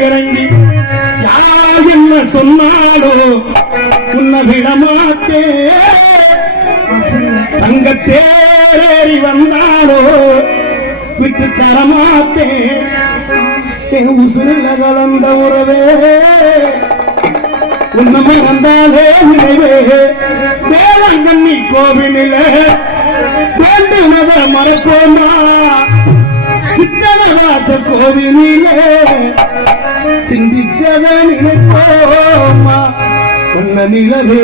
இறங்கி சொன்னாலோ உன்னை விடமாட்டே. தங்க தேரேறி வந்தாலோ விட்டு தரமாட்டே. உசுரில் கலந்த உறவே உன்னமை வந்தாலே நினைவே வேலை கண்ணி கோவிலில் வேண்டுனத மறப்போமா? சித்தனவாச கோவிலே சிந்திச்சத நினைப்போமா உன்ன நிலவே.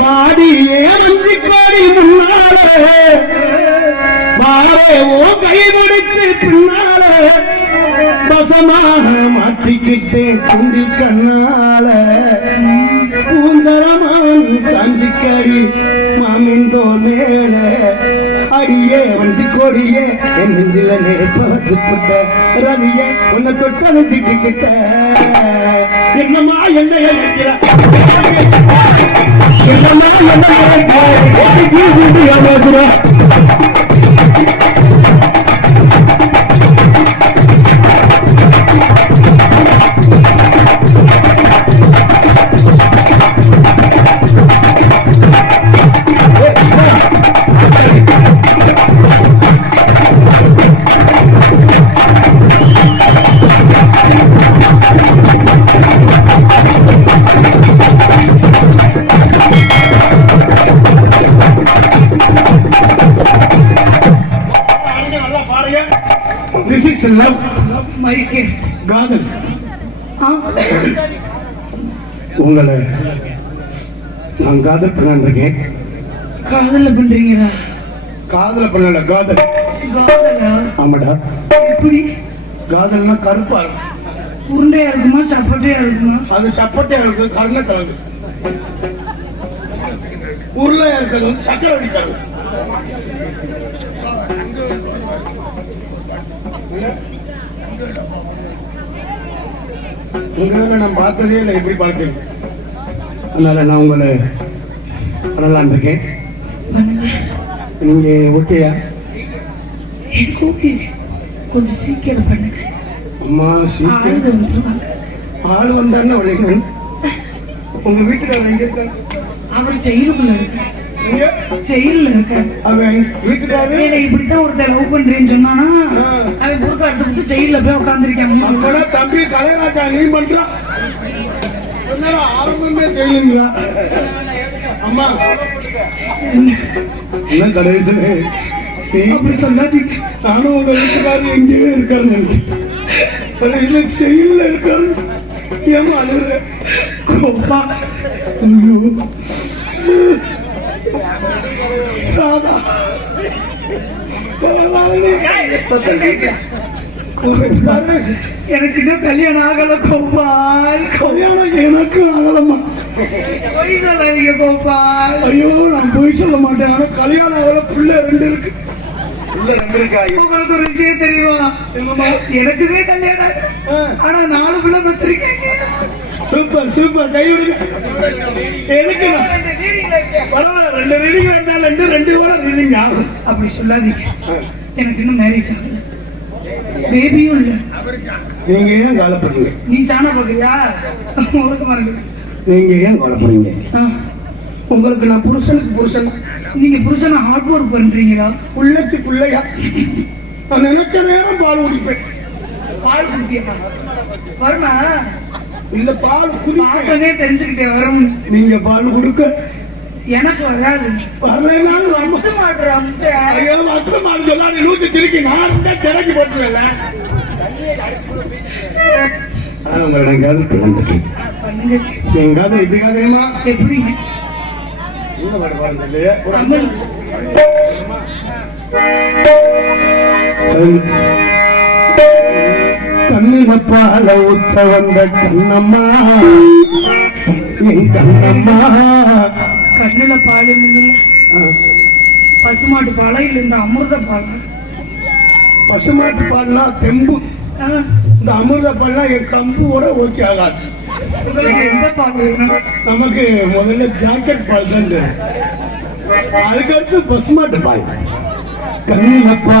பாடியே ஏறி கோடி முன்னாலே. பாரே ஓ கை பிடிச்சு பின்னாலே. வசமாக மாட்டிக்கிட்டேன் குண்டி கண்ணால. பூந்தரமான் சாஞ்சிக்கடி மாமிந்தோ மேலே. அடியே வஞ்சி கோடியே என் நெஞ்சில நெருப்ப வச்சுப்பட்ட ரவிய உன்னை தொட்டது திட்டிக்கிட்ட. என்னம்மா என்னைய இருக்கிற என்னம்மா என்ன உங்களை நான் காதல் பண்ணிருக்கேன் காதல பண்றீங்களா? காதல பண்ணல காதல். காதலா? ஆமாடா. எப்படி? காதல்னா கருப்பா இருக்கும். உருண்டையா இருக்குமா சப்பட்டையா இருக்குமா? அது சப்பட்டையா இருக்கு கருணக்கிழங்கு உருளையா இருக்கிறது வந்து சக்கரை அடிக்காது உங்க நான் பார்த்ததே இல்லை எப்படி பார்க்கணும் அதனால நான் உங்களை பண்ணலான் இருக்கேன் நீங்க ஓகேயா எனக்கு ஓகே கொஞ்சம் சீக்கிரம் பண்ணுங்க. அம்மா சீக்கிரம். ஆள் வந்தாருன்னு வழிங்க உங்க வீட்டுக்காரர் எங்க இருக்காரு? அவர் ஜெயிலுக்குள்ள இருக்கார்? ஜெயில்ல இருக்கார். அவன் வீட்டுக்காரரு? வேலை இப்படித்தான் ஒருத்தர் லவ் பண்றேன்னு சொன்னானா அவன் புருக்க அடுத்து விட்டு ஜெயில்ல போய் உட்காந்துருக்காங்க அப்பனா தம்பி கலைராஜா நீ என்னடா செய்யுங்களா அம்மா. என்ன கடைசி நீ அப்படி சொல்லாதீங்க நானும் உங்க வீட்டுக்காரர் எங்கேயோ இருக்காரு நினைச்சேன். செயல்ல இருக்காரு. ஏமா அழுகுற? கோப்பா ஐயோ. ராதா. எனக்கு இன்னும் கல்யாணம் ஆகல கோபால். கல்யாணம் எனக்கு ஆகலம்மா. பொய் சொல்லாதீங்க ஐயோ நான் போய் சொல்ல மாட்டேன். ஆனா கல்யாணம் ஆகல பிள்ளை ரெண்டு இருக்கு. உங்களுக்கு ஒரு விஷயம் தெரியுமா? எனக்குமே கல்யாணம் ஆனா நாலு பிள்ளை பெற்றிருக்கீங்க. Super super. கை விடுங்க எதுக்கு நான்? பரவாயில்ல ரெண்டு ரீடிங் இருந்தாலும் ரெண்டு ரெண்டு கூட ரீடிங் ஆகும். அப்படி சொல்லாதீங்க. எனக்கு இன்னும் மேரேஜ் ஆகல. பேபியும் இல்ல. நீங்க ஏன் நீ சாண பாக்குறியா உனக்கு மறந்து நீங்க ஏன் கவலைப்படுறீங்க உங்களுக்கு நான் புருஷனுக்கு புருஷன். நீங்க புருஷனை ஹார்ட் ஒர்க் பண்றீங்களா? பிள்ளைக்கு பிள்ளையா நான் நினைச்ச நேரம் பால் குடிப்பேன். பால் குடிப்பியா? வருமா? இல்ல பால் பார்த்தோன்னே தெரிஞ்சுக்கிட்டே வரும். நீங்க பால் கொடுக்க. எனக்கு வராது. வரலைனாலும் ராம முத்து மாட்டுறா முட்டை ஐயோ மொத்தமா சொல்லா நீ நூத்தி திருக்கி நான் இருந்தா திறக்கி போட்டுருவேன்ல. ஆனா உங்களோட காதல் பிறந்துட்டேன் பண்ணுங்க என் காதல் இப்படி காதலுமா எப்படிங்க என்ன பாடு பாடுறது? ஒரு தமிழ். கண்ணில பால ஊத்த வந்த கண்ணம்மா. என் கண்ணம்மா. கண்ணுல பால் பசுமாட்டு பாலா இல்ல இந்த அமிர்த பாலா? பசுமாட்டு பால்னா தெம்பு. இந்த அமிர்த பால்னா என் கம்புவோட ஓகே ஆகாது. எந்த பால் நமக்கு முதல்ல ஜாக்கெட் பால் தான் அதுக்கடுத்து பசுமாட்டு பால் கண்ணம்மா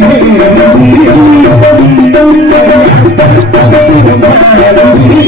உள்ள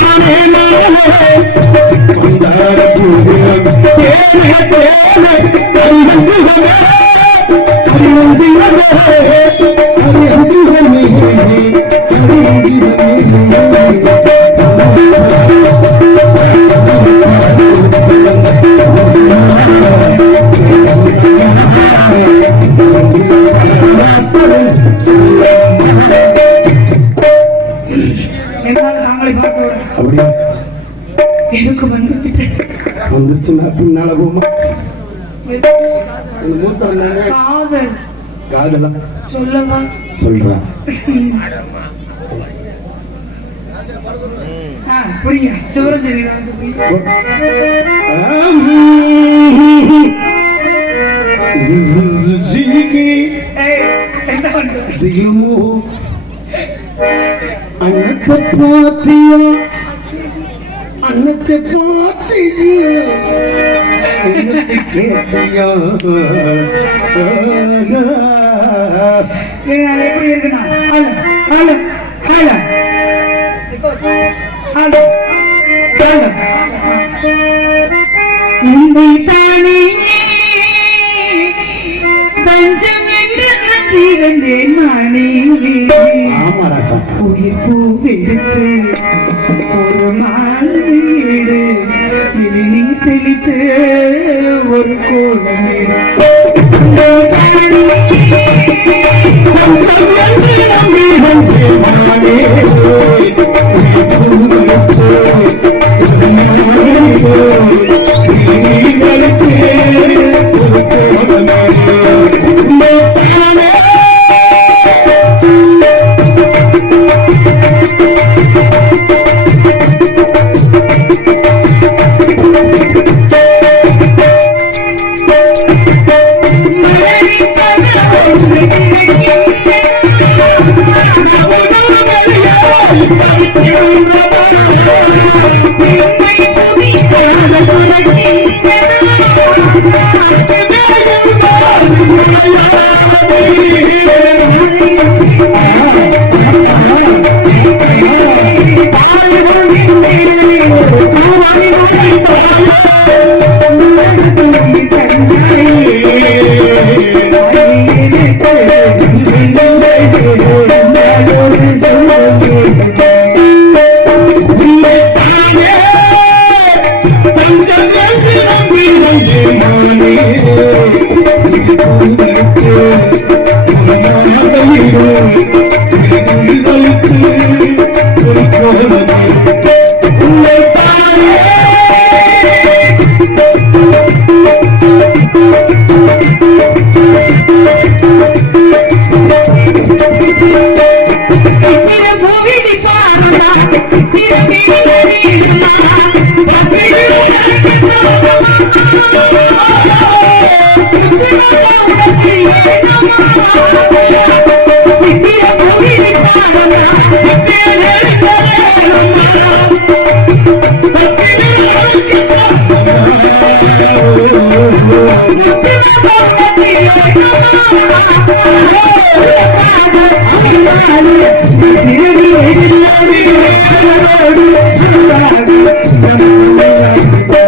சொல்லம்மா I'm வந்துருச்சுன்னா பின்னால போமா? காதல். காதலா? சொல்லவா சொல்றான் புரியுங்க சிவரஞ்சனி வந்து அன்னத்தை அன்னத்தை கேட்டியா எப்படி இருக்குண்ணா ஹலோ ஹலோ ஹலோ உன்னை தானே பஞ்சம் என்று நம்பி வந்தேன் நானே உயிர் பூவெடுத்து ஒரு తెలితే వరుకోలని ஒரு Thank you.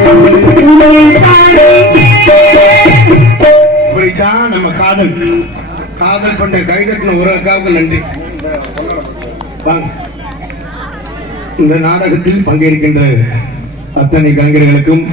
போட்ட கைகட்டின ஒரு அக்காவுக்கு நன்றி. இந்த நாடகத்தில் பங்கேற்கின்ற அத்தனை கலைஞர்களுக்கும்